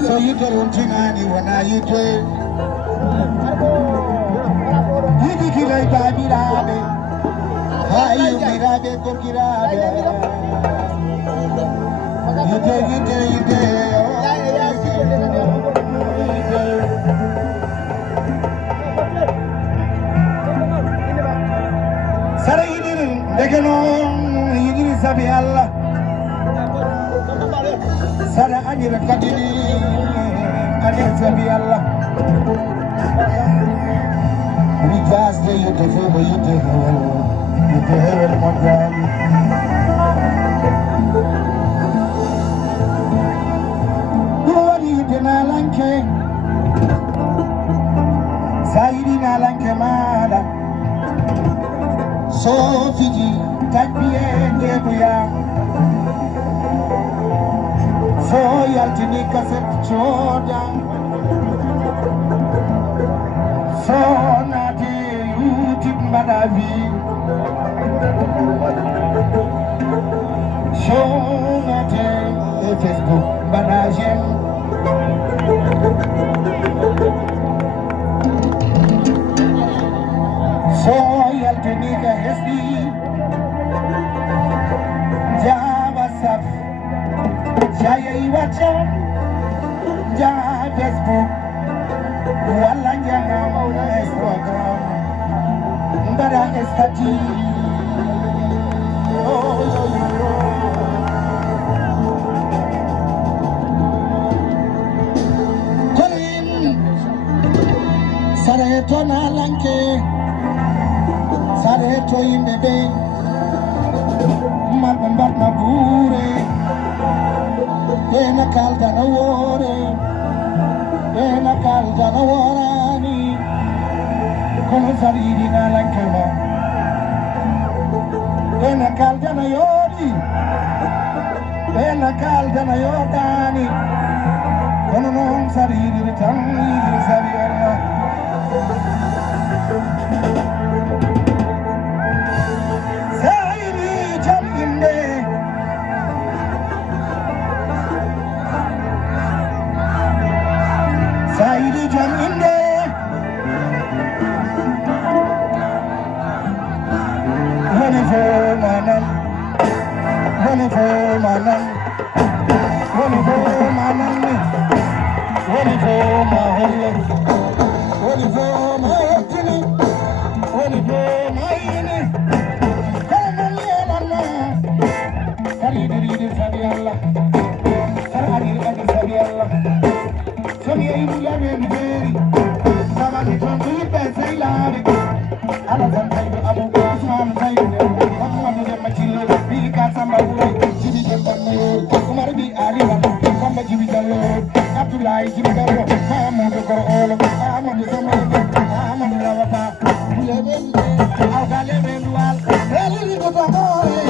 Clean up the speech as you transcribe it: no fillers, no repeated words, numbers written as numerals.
So you don't tinani wana you do. You think you like baby rabe. Hi you mirabe kokirabe. You do. Sara yidir degeno yidir sabi Allah. Sara anira kadiri anira sabi Allah. We just do you the favor you the hell mondial. What you did na lanke. Saidi na lanke mada. So Fiji, Takbiye Nebuya. So Yaltinika set Jordan. So Nati Utik Madavi. So Nati Facebook Badajem. So Yaltinika Hesdi. Java Saf. Jaya Iwacha. Java Facebook. Wala Java Instagram. Mbara Estati. Korin Sareto na lanke. Sareto imbebe. Malbambat mabure. Ena kalda na wore. Ena kalda na warani. Kono sariri na lankema. Ena kalda na yori. Ena kalda na yodani. Kono non sariri ritangi sariyarna. Sariri jam inde. Saidi jam inde. Honey for manan. Honey for manan. Honey for manan. Honey for mahalla. Honey for mahayatini. Honey for mahayini. Kanan yelanna. Saidi sabi Allah. Sarari adi sabi Allah. Some you love me very. Some of you don't believe that say love. I love them say Abu Usman say I'm one of them children. We got some of them. Jimmy Jambano, Umar bi Ali, Mama Jimmy Jallo, Abdullah Jimmy Jallo, Mama Goro, I'm on the summer, I'm on the lava. I'll get them well. Really good amore.